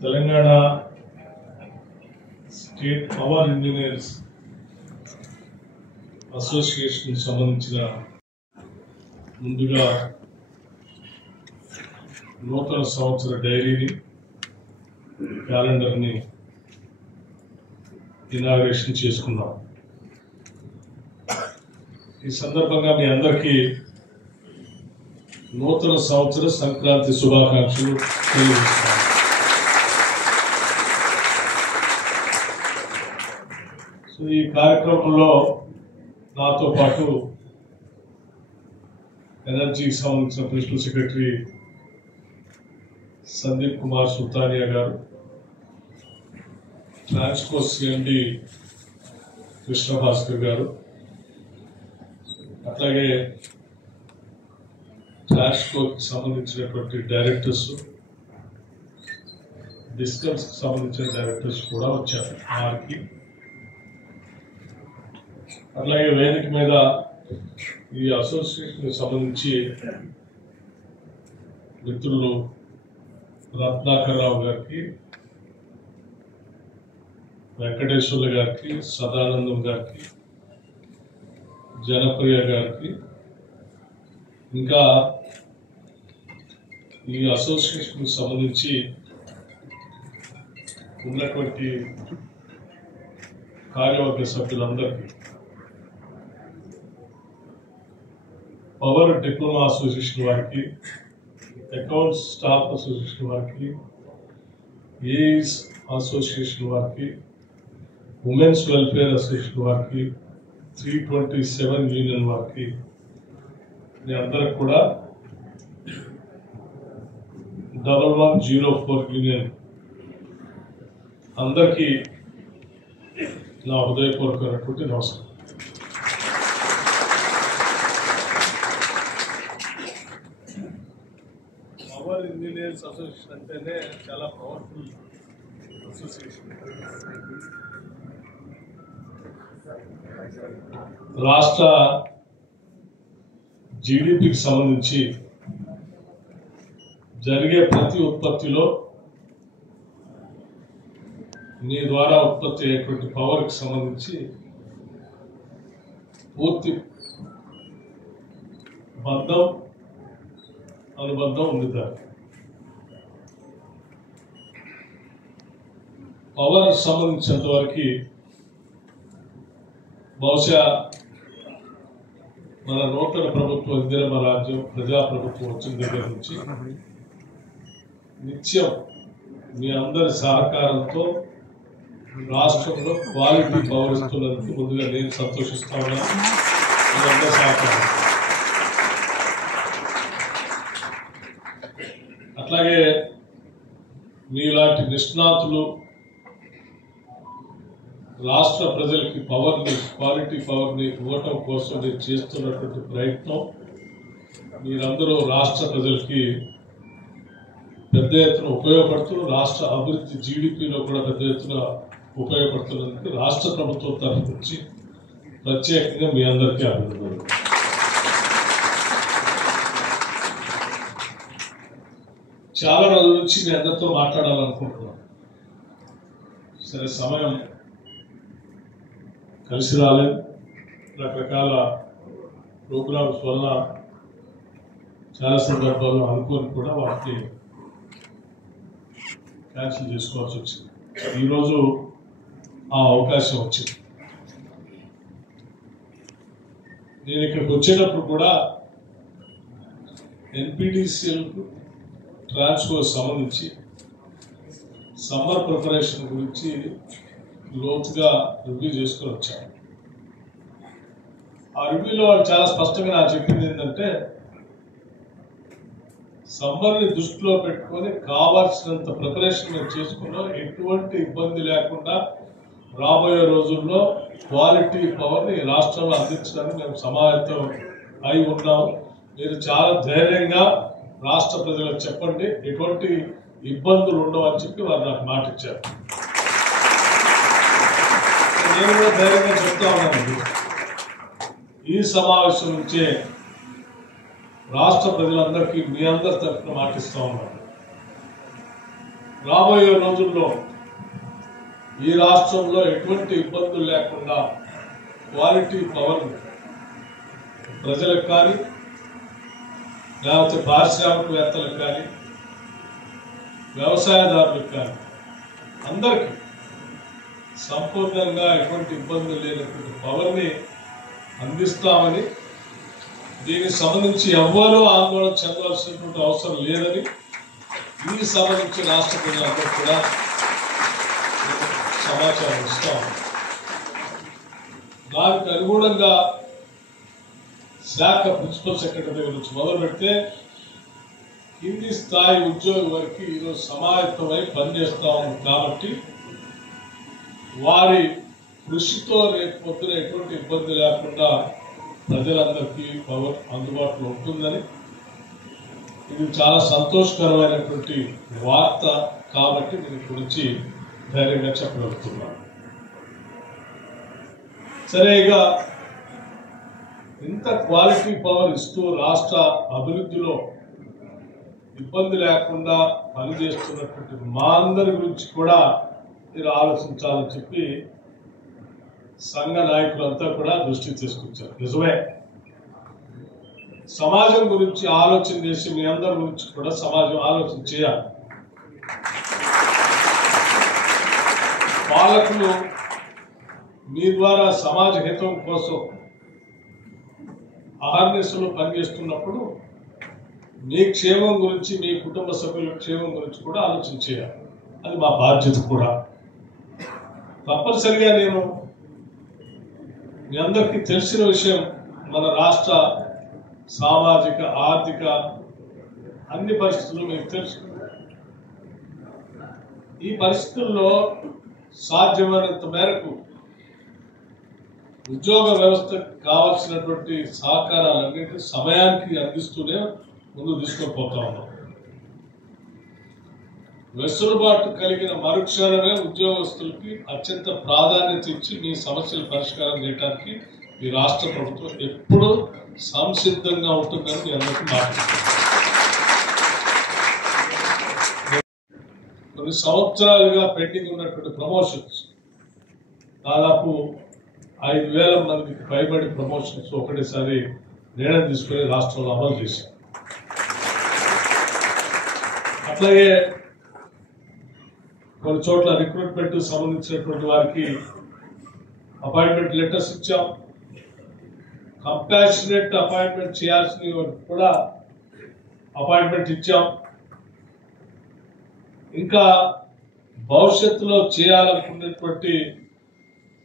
Telangana state power engineers association సంబంధించిన ముందుగా నూతన సంవత్సర డైరీని క్యాలెండర్ని ఇనాగ్రేషన్ చేసుకున్నాం. ఈ సందర్భంగా మీ అందరికీ నూతన సంవత్సర సంక్రాంతి శుభాకాంక్షలు తెలియజేస్తున్నాను. సో ఈ కార్యక్రమంలో నాతో పాటు ఎనర్జీకి సంబంధించిన ప్రిన్సిపల్ సెక్రటరీ సందీప్ కుమార్ సుల్తానియా గారు, ట్రాన్స్కో సిఎండి కృష్ణ భాస్కర్ గారు, అట్లాగే ట్రాన్స్కోకి సంబంధించినటువంటి డైరెక్టర్స్, డిస్కమ్స్కి సంబంధించిన డైరెక్టర్స్ కూడా వచ్చారు వారికి. అట్లాగే వేదిక మీద ఈ అసోసియేషన్కి సంబంధించి మిత్రులు రత్నాకర్ రావు గారికి, వెంకటేశ్వర్లు గారికి, సదానందం గారికి, జనప్రియ గారికి, ఇంకా ఈ అసోసియేషన్కి సంబంధించి ఉన్నటువంటి కార్యవర్గ సభ్యులందరికీ, పవర్ డిప్లొమా అసోసియేషన్ వారికి, అకౌంట్స్ స్టాఫ్ అసోసియేషన్ వారికి, ఏఈస్ అసోసియేషన్ వారికి, ఉమెన్స్ వెల్ఫేర్ అసోసియేషన్ వారికి, 327 యూనియన్ వారికి, మీ అందరికి కూడా 1104 యూనియన్ అందరికీ నా హృదయపూర్వకమైనటువంటి నమస్కారం. పవర్ ఇంజనీర్స్ అసోసియేషన్ అంటేనే చాలా పవర్ఫుల్ అసోసియేషన్. రాష్ట్ర జీడిపికి సంబంధించి జరిగే ప్రతి ఉత్పత్తిలో మీ ద్వారా ఉత్పత్తి అయ్యేటువంటి పవర్కి సంబంధించి పూర్తి అనుబంధం ఉంది. దానికి పవర్ సంబంధించినంత వరకు బహుశా మన నూతన ప్రభుత్వం ఇందిరమ్మ రాజ్యం ప్రజాప్రభుత్వం వచ్చిన దగ్గర నుంచి నిత్యం మీ అందరి సహకారంతో రాష్ట్రంలో క్వాలిటీ పవర్ ఇస్తున్నందుకు ముందుగా నేను సంతోషిస్తా ఉన్నాను. మీ అందరి సహకారం. అట్లాగే మీలాంటి నిష్ణాతులు రాష్ట్ర ప్రజలకి పవర్ని, క్వాలిటీ పవర్ని ఇవ్వటం కోసం నేను చేస్తున్నటువంటి ప్రయత్నం మీరందరూ రాష్ట్ర ప్రజలకి పెద్ద ఎత్తున ఉపయోగపడుతూ రాష్ట్ర అభివృద్ధి జీడిపిలో కూడా పెద్ద ఎత్తున ఉపయోగపడుతున్నందుకు రాష్ట్ర ప్రభుత్వం తరఫు నుంచి ప్రత్యేకంగా మీ అందరికీ అభినందనలు. చాలా రోజుల నుంచి మీ అందరితో మాట్లాడాలనుకుంటున్నాను. సరే, సమయం కలిసి రాలేదు. రకరకాల ప్రోగ్రామ్స్ వల్ల చాలా సందర్భాల్లో అనుకోని కూడా వాటిని క్యాన్సిల్ చేసుకోవాల్సి వచ్చింది. ఈరోజు ఆ అవకాశం వచ్చింది. నేను ఇక్కడికి వచ్చేటప్పుడు కూడా ఎన్పిడిసిఎల్ ట్రాన్స్కో సంబంధించి సమ్మర్ ప్రిపరేషన్ గురించి లోతుగా రివ్యూ చేసుకొని వచ్చాను. ఆ రివ్యూలో వాళ్ళు చాలా స్పష్టంగా నాకు చెప్పింది ఏంటంటే, సమ్మర్ని దృష్టిలో పెట్టుకొని కావాల్సినంత ప్రిపరేషన్ మేము చేసుకున్నాం, ఎటువంటి ఇబ్బంది లేకుండా రాబోయే రోజుల్లో క్వాలిటీ పవర్ని రాష్ట్రంలో అందించడానికి మేము సమాయత్తం అయి ఉన్నాము. మీరు చాలా ధైర్యంగా రాష్ట్ర ప్రజలకు చెప్పండి, ఎటువంటి ఇబ్బందులు ఉండవని చెప్పి వారు నాకు మాట ఇచ్చారు. నేను కూడా ధైర్యంగా చెప్తా ఉన్నాను, ఈ సమావేశం నుంచే రాష్ట్ర ప్రజలందరికీ మీ అందరి తరఫున మాటిస్తా ఉన్నాను. రాబోయే రోజుల్లో ఈ రాష్ట్రంలో ఎటువంటి ఇబ్బందులు లేకుండా క్వాలిటీ పవర్ ప్రజలకు కానీ లేకపోతే పారిశ్రామికవేత్తలకు కానీ వ్యవసాయదారులకు కానీ అందరికీ సంపూర్ణంగా ఎటువంటి ఇబ్బందులు లేనటువంటి పవర్ని అందిస్తామని, దీనికి సంబంధించి ఎవ్వరూ ఆందోళన చెందవలసినటువంటి అవసరం లేదని దీనికి సంబంధించి రాష్ట్ర ప్రజలందరూ కూడా సమాచారం ఇస్తాం. దానికి అనుగుణంగా శాఖ ప్రిన్సిపల్ సెక్రటరీ నుంచి మొదలు పెడితే కింది స్థాయి ఉద్యోగి వరకు ఈరోజు సమాయత్తమై పనిచేస్తా ఉంది. కాబట్టి వారి కృషితో రేపు పొద్దున ఎటువంటి ఇబ్బంది లేకుండా ప్రజలందరికీ పవర్ అందుబాటులో ఉంటుందని, ఇది చాలా సంతోషకరమైనటువంటి వార్త. కాబట్టి దీని గురించి ధైర్యంగా చెప్పగలుగుతున్నాను. సరే, ఇక ఇంత క్వాలిటీ పవర్ ఇస్తూ రాష్ట్ర అభివృద్ధిలో ఇబ్బంది లేకుండా పనిచేస్తున్నటువంటి మా అందరి గురించి కూడా మీరు ఆలోచించాలని చెప్పి సంఘ నాయకులంతా కూడా దృష్టికి తీసుకొచ్చారు. నిజమే, సమాజం గురించి ఆలోచన చేసి మీ అందరి గురించి కూడా సమాజం ఆలోచన చేయాలి. పాలకులు మీ ద్వారా సమాజ హితం కోసం అహర్నిశలు పనిచేస్తున్నప్పుడు మీ క్షేమం గురించి, మీ కుటుంబ సభ్యుల క్షేమం గురించి కూడా ఆలోచన చేయాలి. అది మా బాధ్యత కూడా. తప్పనిసరిగా నేను మీ అందరికీ తెలిసిన విషయం, మన రాష్ట్ర సామాజిక ఆర్థిక అన్ని పరిస్థితులు మీకు తెలుసు. ఈ పరిస్థితుల్లో సాధ్యమైనంత మేరకు ఉద్యోగ వ్యవస్థకు కావాల్సినటువంటి సహకారాలన్నింటినీ సమయానికి అందిస్తూనే ముందు తీసుకొని పోతా ఉన్నాం. వెసులుబాటు కలిగిన మరుక్షణమే ఉద్యోగస్తులకి అత్యంత ప్రాధాన్యత ఇచ్చి మీ సమస్యల పరిష్కారం చేయడానికి ఈ రాష్ట్ర ప్రభుత్వం ఎప్పుడూ సంసిద్ధంగా ఉంటుందని మీ అందరికీ మాట్లాడుతున్నాను. కొన్ని సంవత్సరాలుగా పెండింగ్ ఉన్నటువంటి ప్రమోషన్స్, దాదాపు 5,000 మందికి పైబడి ప్రమోషన్స్ ఒకటేసారి నిర్ణయం తీసుకుని రాష్ట్రంలో అమలు చేశారు. అట్లాగే కొన్ని చోట్ల రిక్రూట్మెంట్ సంబంధించినటువంటి వారికి అపాయింట్మెంట్ లెటర్స్ ఇచ్చాం. కంపాషనేట్ అపాయింట్మెంట్ చేయాల్సిన కూడా అపాయింట్మెంట్ ఇచ్చాం. ఇంకా భవిష్యత్తులో చేయాలనుకునేటువంటి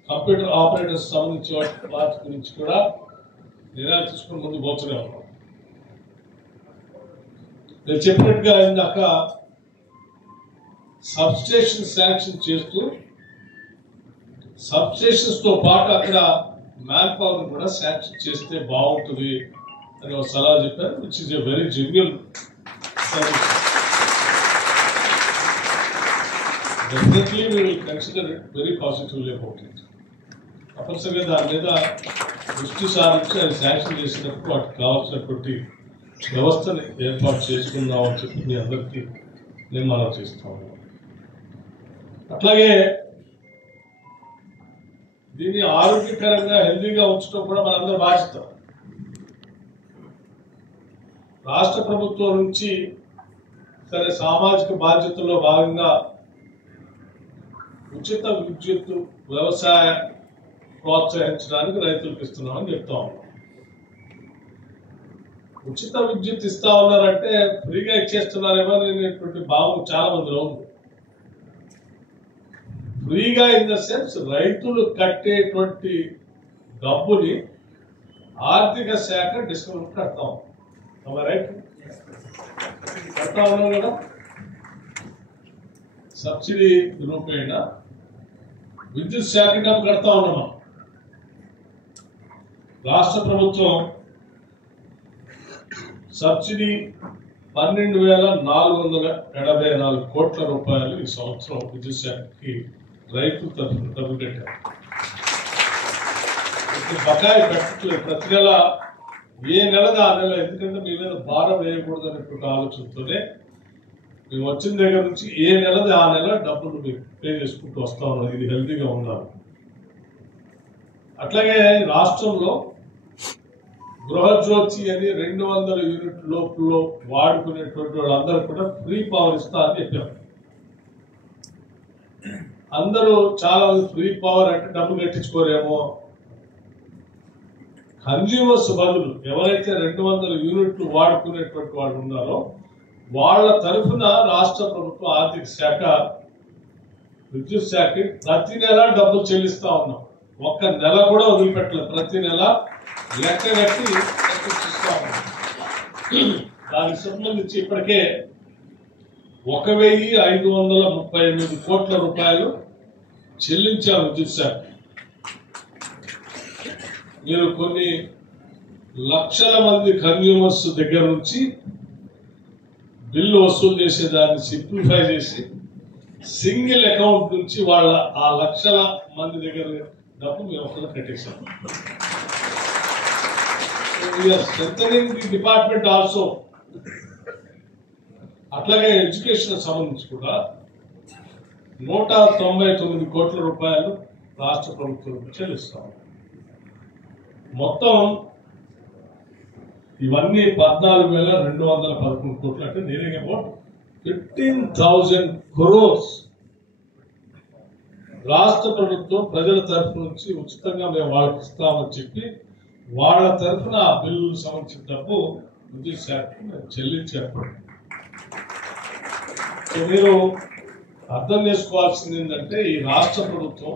కంప్యూటర్ ఆపరేటర్స్ సంబంధించిన వాటి గురించి కూడా నిర్ణయాలు తీసుకుని ముందు పోతూనే ఉన్నాం. నేను చెప్పినట్టుగా ఇందాక సబ్స్టేషన్ శాంక్షన్ చేస్తూ సబ్స్టేషన్స్ తో పాటు అక్కడ మ్యాన్ పవర్ కూడా శాంక్షన్ చేస్తే బాగుంటుంది అని ఒక సలహా చెప్పారు, which is a very genuine service. Definitely we will consider it very positively about it. తప్పనిసరిగా దాని మీద దృష్టి సారించి అది శాంక్షన్ చేసినప్పుడు వాటికి కావాల్సినటువంటి వ్యవస్థని ఏర్పాటు చేసుకుందామని చెప్పి మీ అందరికీ నేను మనం చేస్తాను. అట్లాగే దీన్ని ఆరోగ్యకరంగా హెల్దీగా ఉంచడం కూడా మనందరూ బాధ్యత. రాష్ట్ర ప్రభుత్వం నుంచి సరే సామాజిక బాధ్యతలో భాగంగా ఉచిత విద్యుత్ వ్యవసాయ ప్రోత్సహించడానికి రైతులకు ఇస్తున్నామని చెప్తా ఉన్నాం. ఉచిత విద్యుత్ ఇస్తా ఉన్నారంటే ఫ్రీగా ఇచ్చేస్తున్నారేమో అనేటువంటి భావం చాలా మందిలో ఉంది. ఫ్రీగా ఇన్ ద సెన్స్ రైతులు కట్టేటువంటి డబ్బుని ఆర్థిక శాఖ డిస్కౌంట్ కడతాం. రైట్ కడతా ఉన్నాం కదా. సబ్సిడీ రూపేణ విద్యుత్ శాఖ డబ్బు కడతా ఉన్నాం. రాష్ట్ర ప్రభుత్వం సబ్సిడీ 12,484 కోట్ల రూపాయలు ఈ సంవత్సరం విద్యుత్ శాఖకి రైతు తరఫున డబ్బు కట్టారు. బకాయి పెట్టట్లేదు. ప్రతి నెల ఏ నెలది ఆ నెల, ఎందుకంటే మీ మీద భారం వేయకూడదు అనేటువంటి ఆలోచనతోనే మేము వచ్చిన దగ్గర నుంచి ఏ నెలది ఆ నెల డబ్బులు మీకు పే చేసుకుంటూ వస్తా ఉన్నాం. ఇది హెల్తీగా ఉన్నారు. అట్లాగే రాష్ట్రంలో గృహజ్యోతి అని 200 యూనిట్ లోపల వాడుకునేటువంటి వాళ్ళందరూ కూడా ఫ్రీ పవర్ ఇస్తా అని చెప్పారు. అందరూ చాలా మంది ఫ్రీ పవర్ అంటే డబ్బులు కట్టించుకోరేమో. కన్జ్యూమర్స్ బదులు ఎవరైతే 200 యూనిట్లు వాడుకునేటువంటి వాళ్ళు ఉన్నారో వాళ్ళ తరఫున రాష్ట్ర ప్రభుత్వ ఆర్థిక శాఖ, విద్యుత్ శాఖ ప్రతి నెల డబ్బులు చెల్లిస్తా ఉన్నాం. ఒక్క నెల కూడా వదిలిపెట్టలేదు. ప్రతి నెల లెక్క కట్టి ఇస్తా ఉన్నాం. దానికి సంబంధించి ఇప్పటికే 1538 కోట్ల రూపాయలు చెల్లించాం విద్యుత్ శాఖ. మీరు కొన్ని లక్షల మంది కన్జ్యూమర్స్ దగ్గర నుంచి బిల్లు వసూలు చేసేదాన్ని సింప్లిఫై చేసి సింగిల్ అకౌంట్ నుంచి వాళ్ళ ఆ లక్షల మంది దగ్గర డబ్బు మేము ఒక్కరు కట్టేశాం. Strengthening the department also. అట్లాగే ఎడ్యుకేషన్ సంబంధించి కూడా 199 కోట్ల రూపాయలు రాష్ట్ర ప్రభుత్వం చెల్లిస్తాం. మొత్తం ఇవన్నీ 14,211 కోట్లు, అంటే నేనే అబౌట్ 15,000 crores రాష్ట్ర ప్రభుత్వం ప్రజల తరఫు నుంచి ఉచితంగా మేము వాళ్ళకి ఇస్తామని చెప్పి వాళ్ళ తరఫున ఆ బిల్లు సంబంధించిన డబ్బు విద్యుత్ శాఖకు మేము చెల్లించాము. మీరు అర్థం చేసుకోవాల్సింది ఏంటంటే ఈ రాష్ట్ర ప్రభుత్వం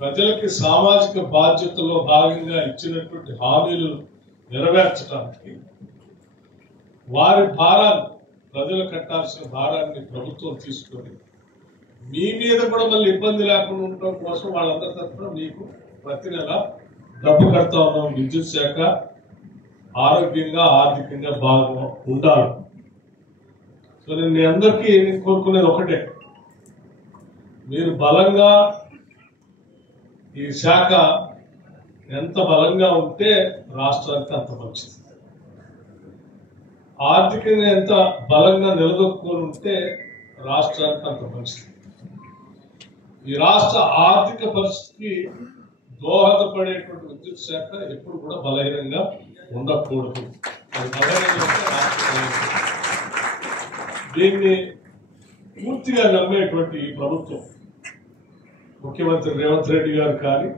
ప్రజలకి సామాజిక బాధ్యతలో భాగంగా ఇచ్చినటువంటి హామీలు నెరవేర్చడానికి వారి భారాన్ని, ప్రజలు కట్టాల్సిన భారాన్ని ప్రభుత్వం తీసుకొని మీ మీద కూడా మళ్ళీ ఇబ్బంది లేకుండా ఉండడం కోసం వాళ్ళందరి తరఫున మీకు ప్రతి నెల డబ్బు కడతా ఉన్నాం. విద్యుత్ శాఖ ఆరోగ్యంగా, ఆర్థికంగా బాగా ఉండాలి. సో నేను మీ అందరికీ కోరుకునేది ఒకటే, మీరు బలంగా, ఈ శాఖ ఎంత బలంగా ఉంటే రాష్ట్రానికి అంత మంచిది. ఆర్థికంగా ఎంత బలంగా నిలదొక్కుని ఉంటే రాష్ట్రానికి అంత మంచిది. ఈ రాష్ట్ర ఆర్థిక పరిస్థితికి దోహదపడేటువంటి విద్యుత్ శాఖ ఎప్పుడు కూడా బలహీనంగా ఉండకూడదు. అది బలహీనంగా ఉంటే రాష్ట్రం దీన్ని పూర్తిగా నమ్మేటువంటి ఈ ప్రభుత్వం, ముఖ్యమంత్రి రేవంత్ రెడ్డి గారు కానీ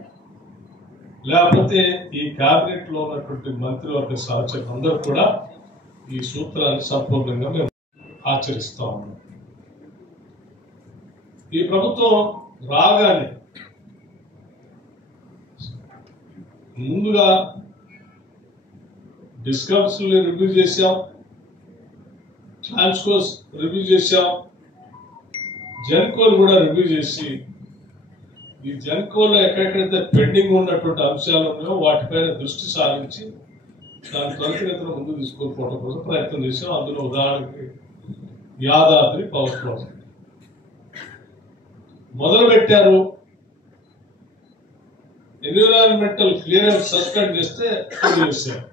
లేకపోతే ఈ కేబినెట్ లో ఉన్నటువంటి మంత్రివర్గ సహచరులు అందరూ కూడా ఈ సూత్రాన్ని సంపూర్ణంగా మేము ఆచరిస్తా ఉన్నాం. ఈ ప్రభుత్వం రాగానే ముందుగా డిస్కమ్స్ రివ్యూ చేశాం, ట్రాన్స్కోస్ రివ్యూ చేశాం, జెన్కోలు కూడా రివ్యూ చేసి ఈ జెన్కోలో ఎక్కడెక్కడైతే పెండింగ్ ఉన్నటువంటి అంశాలు ఉన్నాయో వాటిపైన దృష్టి సారించి దాని త్వరితగతిన ముందు తీసుకొని పోవడం కోసం ప్రయత్నం చేశాం. అందులో ఉదాహరణకి యాదాద్రి పవర్ ప్రాజెక్ట్ మొదలు పెట్టారు. ఎన్విరాన్మెంటల్ క్లియరెన్స్ సస్పెండ్ చేస్తే వదిలేశారు.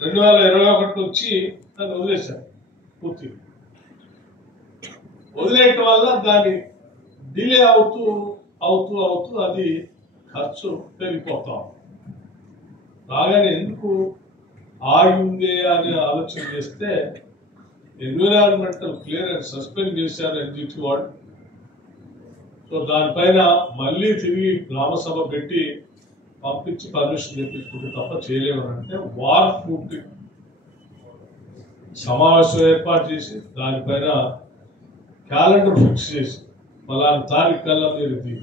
2021 నుంచి దాన్ని వదిలేశారు. పూర్తిగా వదిలేయటం వల్ల దాన్ని డిలే అవుతూ అవుతూ అవుతూ అది ఖర్చు పెరిగిపోతాం. బాగానే ఎందుకు ఆగిందే అని ఆలోచన చేస్తే ఎన్విరాన్మెంటల్ క్లియరెన్స్ సస్పెండ్ చేశారు ఎన్జిటి వాళ్ళు. సో దానిపైన మళ్ళీ తిరిగి గ్రామసభ పెట్టి పంపించి పర్మిషన్ తెప్పించుకుంటే తప్ప చేయలేమనంటే వార్ పూర్తి సమావేశం ఏర్పాటు చేసి దానిపైన క్యాలెండర్ ఫిక్స్ చేసి పలానా తారీఖు కల్లా మీరు ఇది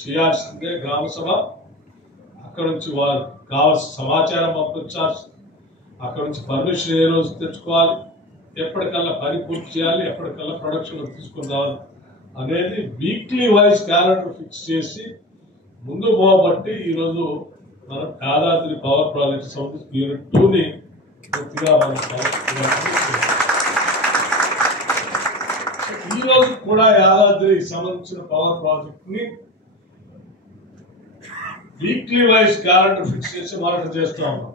చేయాల్సిందే గ్రామసభ. అక్కడ నుంచి వారు కావాల్సిన సమాచారం పంపించాల్సి, అక్కడ నుంచి పర్మిషన్ ఏ రోజు తెచ్చుకోవాలి, ఎప్పటికల్లా పని పూర్తి చేయాలి, ఎప్పటికల్లా ప్రొడక్షన్ తీసుకుని రావాలి అనేది వీక్లీ వైజ్ క్యాలెండర్ ఫిక్స్ చేసి ముందు పోబట్టి ఈరోజు మనం యాదాద్రి పవర్ ప్రాజెక్ట్ సంబంధించి యూనిట్ 2ని పూర్తిగా మనం ఈ రోజు కూడా యాదాద్రి సంబంధించిన పవర్ ప్రాజెక్ట్ ని వీక్లీ వైజ్ క్యాలెండర్ ఫిక్స్ చేసి మానిటర్ చేస్తూ ఉన్నాం.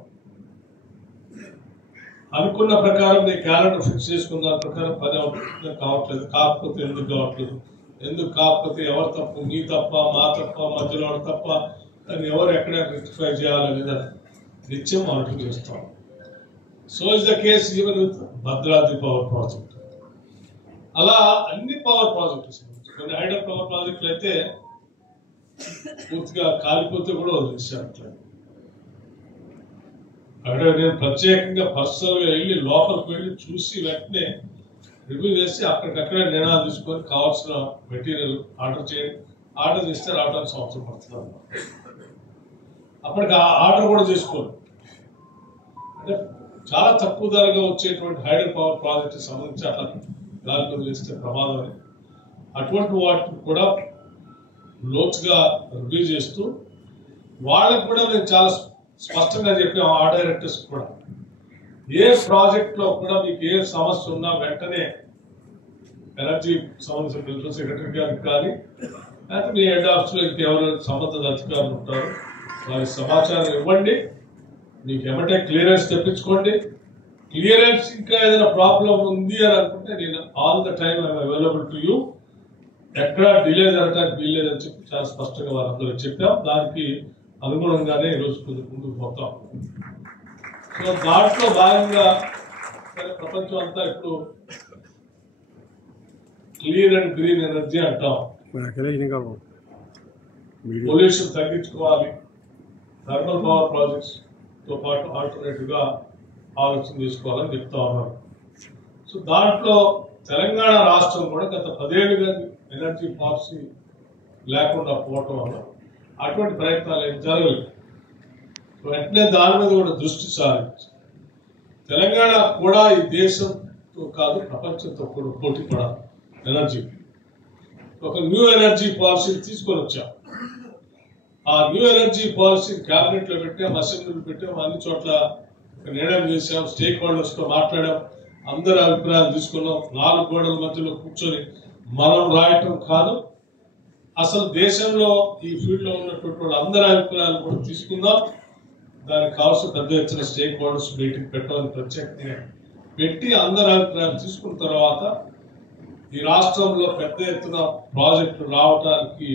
అనుకున్న ప్రకారం నీ క్యాలెండర్ ఫిక్స్ చేసుకున్న దాని ప్రకారం పని అవుతుంది కావట్లేదు. కాకపోతే ఎందుకు కావట్లేదు, ఎందుకు కాకపోతే ఎవరు తప్పు, మీ తప్ప, మా తప్ప, మధ్యలో తప్ప, దాన్ని ఎవరు ఎక్కడ రెక్టిఫై చేయాలనేది నిత్యం మానిటర్ చేస్తాం. So is the case even with Bhadradri power project. అలా అన్ని పవర్ ప్రాజెక్ట్స్, కొన్ని హైడల్ పవర్ ప్రాజెక్టులు అయితే పూర్తిగా కాలిపోతే కూడా వదిలేశారు. అక్కడ నేను ప్రత్యేకంగా పర్సనల్గా వెళ్ళి లోపలికి వెళ్ళి చూసి వెంటనే రివ్యూ చేసి అక్కడికక్కడే నిర్ణయాలు తీసుకొని కావాల్సిన మెటీరియల్ ఆర్డర్ చేస్తే రావడానికి సంవత్సరం పడుతుంది. అప్పటికి ఆ ఆర్డర్ కూడా చేసుకోరు. అంటే చాలా తక్కువ ధరగా వచ్చేటువంటి హైడల్ పవర్ ప్రాజెక్ట్ సంబంధించి అట్లా గాలికి వదిలేస్తే ప్రమాదం అని అటువంటి వాటిని కూడా లోతుగా రివ్యూ చేస్తూ వాళ్ళకి కూడా నేను చాలా స్పష్టంగా చెప్పాం. ఆ డైరెక్టర్స్ కూడా ఏ ప్రాజెక్ట్ లో కూడా మీకు ఏ సమస్య ఉన్నా వెంటనే ఎనర్జీ సంబంధించిన ప్రిన్సిపల్ సెక్రటరీ గారికి కానీ లేకపోతే మీ హెడ్ ఆఫీస్ లో ఇంకెవరు సంబంధిత అధికారులు ఉంటారు వారి సమాచారం ఇవ్వండి. మీకు ఏమంటే క్లియరెన్స్ తెప్పించుకోండి. క్లియరెన్స్ ఇంకా ఏదైనా ప్రాబ్లం ఉంది అని అనుకుంటే నేను all the time I'm available to you, ఎక్కడ డిలే జరగడానికి వీల్లేదని చెప్పి చాలా స్పష్టంగా వారందరూ చెప్పాం. దానికి అనుగుణంగానే ఈరోజు కొద్ది ముందుకు పోతాం. సో దాంట్లో భాగంగా ప్రపంచం అంతా ఇప్పుడు క్లీన్ అండ్ గ్రీన్ ఎనర్జీ అంటాం. పొల్యూషన్ తగ్గించుకోవాలి, థర్మల్ పవర్ ప్రాజెక్ట్స్ తో పాటు ఆల్టర్నేటివ్ గా ఆలోచన తీసుకోవాలని చెప్తా ఉన్నారు. సో దాంట్లో తెలంగాణ రాష్ట్రం కూడా గత 10 ఏళ్ళుగా ఎనర్జీ పాలసీ లేకుండా పోవటం వల్ల అటువంటి ప్రయత్నాలు ఏం జరగలేదు. వెంటనే దాని మీద కూడా దృష్టి సారించి తెలంగాణ కూడా ఈ దేశంతో కాదు ప్రపంచంతో కూడా పోటీ పడాలి. ఎనర్జీ ఒక న్యూ ఎనర్జీ పాలసీ తీసుకొని వచ్చాం. ఆ న్యూ ఎనర్జీ పాలసీ క్యాబినెట్ లో పెట్టాం, అసెంబ్లీలో పెట్టాం, అన్ని చోట్ల నిర్ణయం చేశాం, స్టేక్ హోల్డర్స్ తో మాట్లాడాం, అందరి అభిప్రాయాలు తీసుకున్నాం. 4 గోడల మధ్యలో కూర్చొని మనం రాయటం కాదు, అసలు దేశంలో ఈ ఫీల్డ్ లో ఉన్నటువంటి వాళ్ళు అందరి అభిప్రాయాలు కూడా తీసుకుందాం. దానికి కావాల్సిన పెద్ద ఎత్తున స్టేక్ హోల్డర్స్ మీటింగ్ పెట్టాలని ప్రత్యేకంగా పెట్టి అందరి అభిప్రాయాలు తీసుకున్న తర్వాత ఈ రాష్ట్రంలో పెద్ద ఎత్తున ప్రాజెక్టులు రావడానికి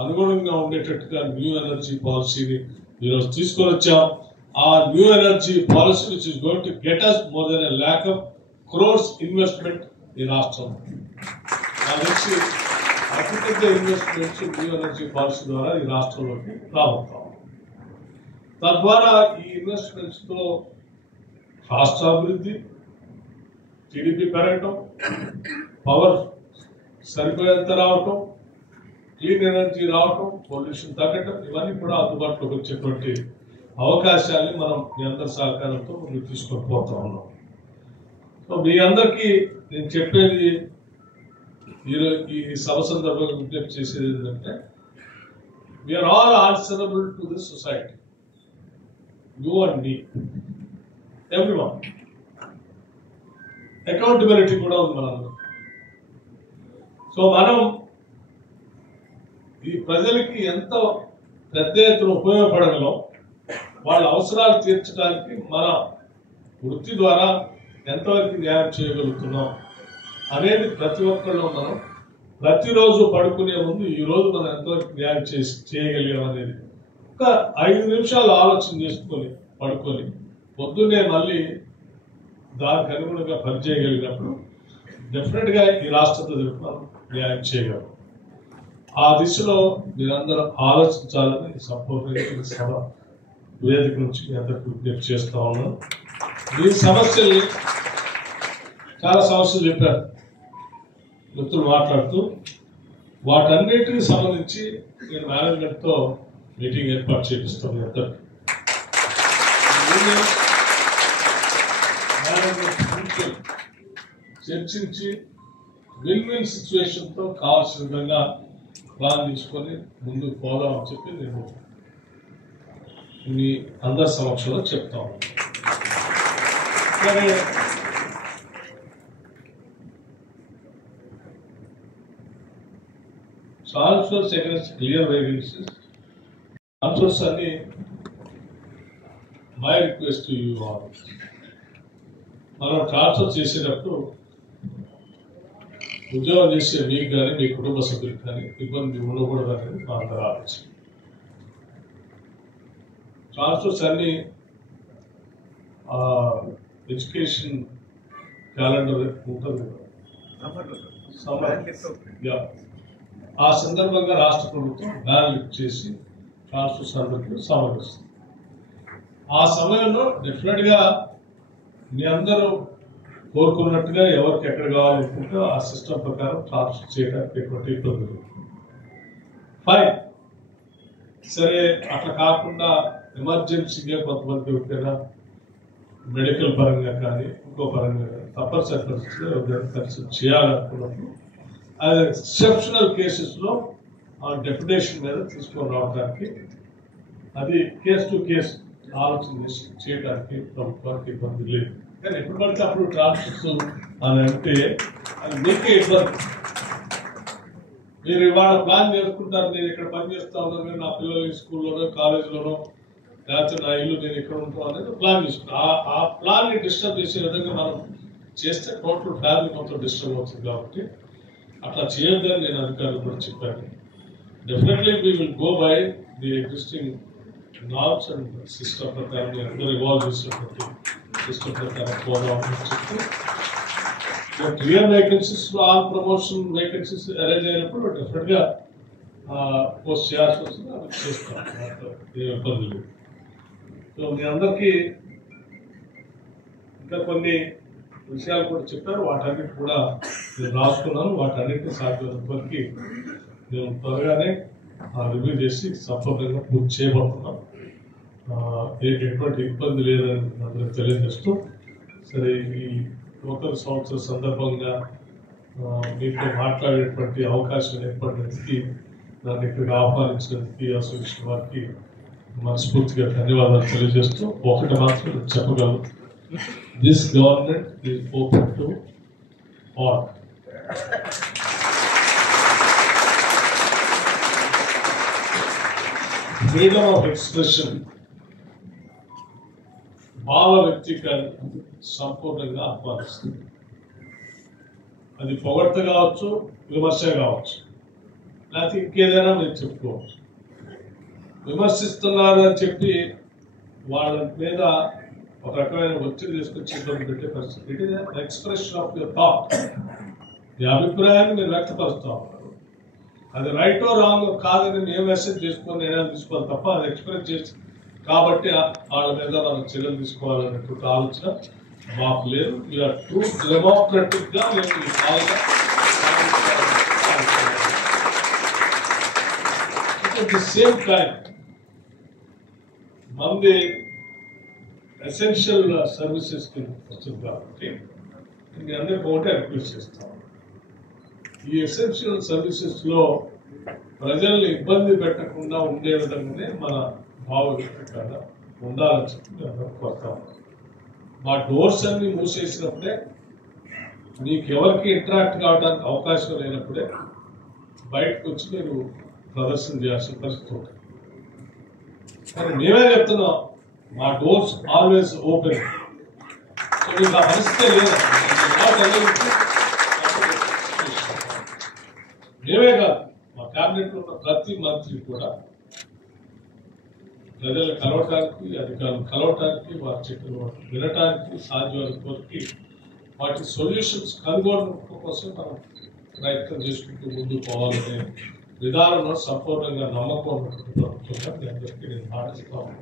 అనుగుణంగా ఉండేటట్టుగా న్యూ ఎనర్జీ పాలసీని ఈరోజు తీసుకొని వచ్చాం. ఆ new energy policy which is going to get us more than 1 lakh crores investment ఈ రాష్ట్రంలో. అతిపెద్ద ఇన్వెస్ట్మెంట్స్ న్యూ ఎనర్జీ పాలసీ ద్వారా ఈ రాష్ట్రంలోకి రాబోతాం. తద్వారా ఈ ఇన్వెస్ట్మెంట్స్ తో రాష్ట్ర అభివృద్ధి, టీడీపీ పెరగటం, పవర్ సరిపోయేంత రావటం, క్లీన్ ఎనర్జీ రావటం, పొల్యూషన్ తగ్గటం, ఇవన్నీ కూడా అందుబాటులోకి వచ్చేటువంటి అవకాశాన్ని మనం మీ అందరి సహకారంతో ముందుకు తీసుకొని పోతా ఉన్నాం. సో మీ అందరికీ నేను చెప్పేది ఈ సభ సందర్భంగా విజ్ఞప్తి చేసేది ఏంటంటే we are all answerable to this society, you and me, everyone. Accountability కూడా ఉంది మనందరం. సో మనం ఈ ప్రజలకి ఎంత పెద్ద ఎత్తున ఉపయోగపడగలం, వాళ్ళ అవసరాలు తీర్చడానికి మన వృత్తి ద్వారా ఎంతవరకు న్యాయం చేయగలుగుతున్నాం అనేది ప్రతి ఒక్కళ్ళు మనం ప్రతిరోజు పడుకునే ముందు ఈ రోజు మనం ఎంతవరకు న్యాయం చేయగలిగాం అనేది ఒక 5 నిమిషాలు ఆలోచన చేసుకొని పడుకొని పొద్దున్నే మళ్ళీ దానికి అనుగుణంగా పనిచేయగలిగినప్పుడు డెఫినెట్ గా ఈ రాష్ట్ర ప్రజలకు మనం న్యాయం చేయగలం. ఆ దిశలో మీరందరూ ఆలోచించాలని సంపూర్ణ సభ వేదిక నుంచి అందరికి విజ్ఞప్తి చేస్తా ఉన్నాను. ఈ సమస్యలు చాలా సమస్యలు చెప్పారు మిత్రులు మాట్లాడుతూ, వాటన్నిటికి సంబంధించి నేను మేనేజ్మెంట్ తో మీటింగ్ ఏర్పాటు చేపిస్తాను. అందరికి చర్చించి విన్ విన్ సిచ్యువేషన్ తో కావాల్సిన విధంగా ప్లాన్ తీసుకొని ముందుకు పోదామని చెప్పి నేను మీ అందరి సమక్షంలో చెప్తాను. సరే, transfers against clear vacancies transfers అని my request to you all, మనం ట్రాన్స్ఫర్ చేసేటప్పుడు ఉద్యోగం చేసే మీకు కానీ మీ కుటుంబ సభ్యులకు కానీ ఇబ్బంది ఉండకూడదు అనేది మా అందరూ ఆలోచన. ట్రాన్స్ఫర్స్ అన్ని ఎడ్యుకేషన్ క్యాలెండర్ ఉంటుంది, ఆ సందర్భంగా రాష్ట్ర ప్రభుత్వం బ్యాన్ లిఫ్ట్ చేసి ట్రాన్స్ఫర్స్ అందరికీ సమర్పిస్తుంది. ఆ సమయంలో డెఫినెట్గా మీ అందరూ కోరుకున్నట్టుగా ఎవరికి ఎక్కడ కావాలనుకుంటే ఆ సిస్టమ్ ప్రకారం ట్రాన్స్ఫర్ చేయడానికి ఎటువంటి ఇబ్బంది లేదు. ఫైన్, సరే అట్లా కాకుండా ఎమర్జెన్సీగా కొంతమంది ఎవరికైనా మెడికల్ పరంగా కానీ ఇంకో పరంగా కానీ తప్పనిసరి పరిస్థితిలో ఎవరైనా కన్సల్ట్ చేయాలనుకున్నప్పుడు అది ఎక్సెప్షనల్ కేసెస్లో ఆ డెప్యుటేషన్ మీద తీసుకొని రావడానికి అది కేసు టు కేసు ఆలోచన చేసి చేయడానికి ప్రభుత్వానికి ఇబ్బంది లేదు. కానీ ఎప్పుడు పడితే అప్పుడు ట్రాన్స్ఫర్స్ అని అంటే అది మీకే ఇబ్బంది. మీరు ఇవాళ ప్లాన్ చేసుకుంటారు, నేను ఇక్కడ పనిచేస్తా ఉన్నాను, నా పిల్లలు స్కూల్లోనో కాలేజీలోనో లేకపోతే నా ఇల్లు నేను ఇక్కడ ఉంటాను అనేది ప్లాన్ చేసుకుంటాను. ఆ ప్లాన్ని డిస్టర్బ్ చేసే విధంగా మనం చేస్తే టోటల్ ఫ్యామిలీ మొత్తం డిస్టర్బ్ అవుతుంది. కాబట్టి అట్లా చేయొద్దని నేను అధికారులు కూడా చెప్పాను. Definitely we will go by the existing norms and system ప్రకారం అందరూ ఇవాల్వ్ చేసినటువంటి సిస్టమ్ ప్రకారం పోదామని చెప్పి clear vacancies all promotion vacancies arrange అయినప్పుడు డెఫినెట్గా పోస్ట్ చేయాల్సి వస్తుంది, అది చేస్తాం, ఏ ఇబ్బంది లేదు. సో మీ అందరికీ ఇంకా కొన్ని విషయాలు కూడా చెప్పారు, వాటన్నిటి కూడా నేను రాసుకున్నాను. వాటన్నిటిని సాధ్యమైనంత వరకు నేను త్వరగానే రివ్యూ చేసి సంపూర్ణంగా పూర్తి చేయబోతున్నాం. ఎటువంటి ఇబ్బంది లేదని అందరికి తెలియజేస్తూ, సరే ఈ నూతన సంవత్సర సందర్భంగా మీతో మాట్లాడేటువంటి అవకాశం ఏర్పడినందుకు నన్ను ఇక్కడికి ఆహ్వానించినందుకు అసోసియేషన్ వారికి మనస్ఫూర్తిగా ధన్యవాదాలు తెలియజేస్తూ ఒకటి మాత్రం చెప్పగలను, this government is open to all. Freedom of expression, భావ వ్యక్తీకరణ సంపూర్ణంగా ఆహ్వానిస్తుంది. అది పొగడ్త కావచ్చు, విమర్శ కావచ్చు, లేకపోతే ఇంకేదైనా మీరు చెప్పుకోవచ్చు. విమర్శిస్తున్నారు అని చెప్పి వాళ్ళ మీద ఒక రకమైన ఒత్తిడి తీసుకొచ్చి ఇబ్బంది పెట్టే పరిస్థితి. It is expression of your thought. మీ అభిప్రాయాన్ని మీరు వ్యక్తపరుస్తూ ఉన్నారు, అది రైటో రాంగ్ కాదని మేము మెసేజ్ చేసుకొని నిర్ణయాలు తీసుకోవాలి తప్ప అది ఎక్స్ప్రెస్ చేసి కాబట్టి వాళ్ళ మీద మనం చర్యలు తీసుకోవాలనేటువంటి ఆలోచన మాకు లేదు. వీఆర్ ట్రూ డెమోక్రటిక్ గా మేము ది సేమ్ టైం మంది ఎసెన్షియల్ సర్వీసెస్ కి వస్తుంది కాబట్టి మీ అందరికీ ఒకటే రిక్వెస్ట్ చేస్తాం, ఈ ఎసెన్షియల్ సర్వీసెస్ లో ప్రజల్ని ఇబ్బంది పెట్టకుండా ఉండే విధంగానే మన భావ వ్యక్తీకరణ ఉండాలని చెప్పి అందరూ కోరుతాం. మా డోర్స్ అన్ని మూసేసినప్పుడే, మీకెవరికి ఇంటరాక్ట్ కావడానికి అవకాశం లేనప్పుడే బయటకు వచ్చి మీరు ప్రదర్శన చేయాల్సిన పరిస్థితి ఉంటుంది. కానీ మేమే చెప్తున్నాం, మా డోర్స్ ఆల్వేస్ ఓపెన్. సో మీకు ఆ పరిస్థితే లేదు. మేమే కాదు, మా క్యాబినెట్ లో ఉన్న ప్రతి మంత్రి కూడా ప్రజలు కలవటానికి, అధికారులు కలవటానికి, వారి చెప్పిన వినటానికి, సాధ్యమైన వరకు వాటి సొల్యూషన్స్ కనుగొనడం కోసం మనం ప్రయత్నం చేసుకుంటూ ముందుకు పోవాలనే విధానంలో సంపూర్ణంగా నమ్మకం ఉన్నటువంటి ప్రభుత్వంగా మీ అందరికీ నేను భావిస్తాను.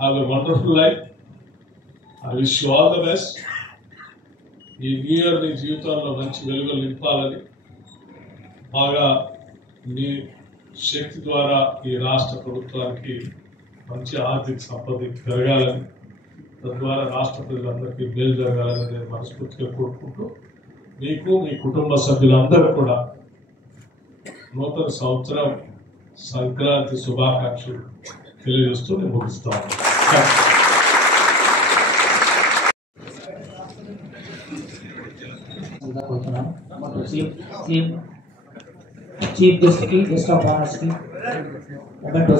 Have a wonderful life. I wish you all the best. ఈ న్యూ ఇయర్ మీ జీవితాల్లో మంచి వెలుగులు నింపాలని, బాగా మీ శక్తి ద్వారా ఈ రాష్ట్ర ప్రభుత్వానికి మంచి ఆర్థిక సంపద పెరగాలని, తద్వారా రాష్ట్ర ప్రజలందరికీ మేలు జరగాలని నేను మనస్ఫూర్తిగా కోరుకుంటూ, మీకు మీ కుటుంబ సభ్యులందరూ కూడా నూతన సంవత్సరం సంక్రాంతి శుభాకాంక్షలు తెలియజేస్తూ నేను ముగిస్తాను. चीफ गेस्ट की गेस्ट ऑफ ऑनर्स की moment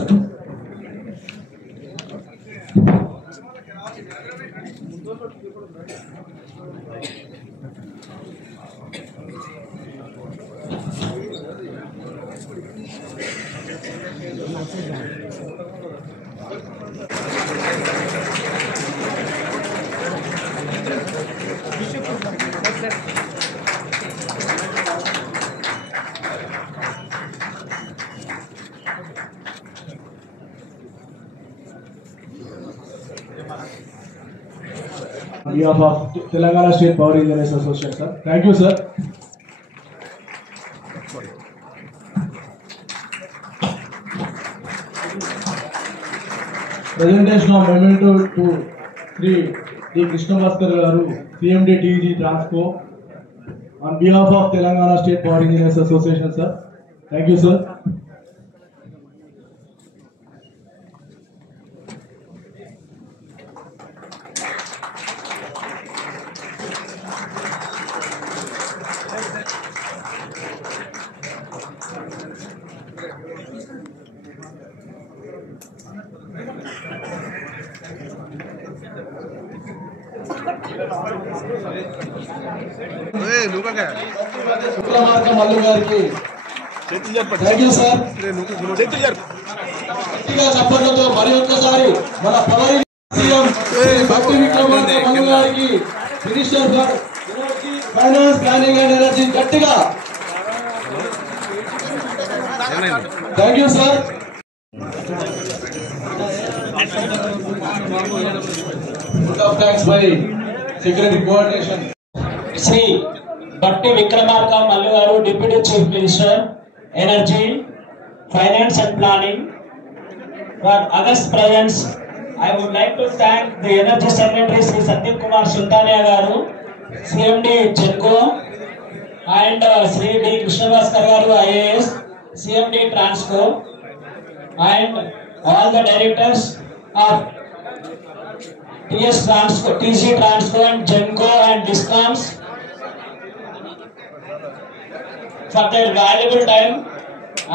On behalf of Telangana State Power Engineers Association, sir. Thank you, sir. Presentation of memento to Sri D. Krishna Bhaskar Garu, CMD TG Transco, on behalf of Telangana State Power Engineers Association, sir. Thank you, sir. శుక్లమార్క మల్లు గారికి thank you sir. గట్టిగా చప్పట్లతో మరి ఒక్కసారి మన power CM భక్తి విక్రమార్క మల్లు గారికి minister for finance planning and energy గట్టిగా thank you sir. Thanks by secretary coordination Shri Bhatti Vikramarka Mallu garu, deputy chief minister energy, finance and planning. For August presence, I would like to thank the Energy Secretary Sri Sandeep Kumar Sultania garu, CMD Genco, and Sri D. Krishna Bhaskar garu, IAS, CMD Transco, and all the directors of TS Transco, TC Transco and Genco and Discoms for their valuable time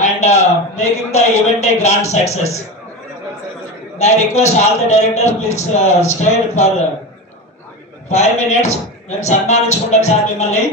and making the event a grand success. I request all the directors please stay for 5 minutes. మేము సన్మానించుకుంటాం sir మిమ్మల్ని.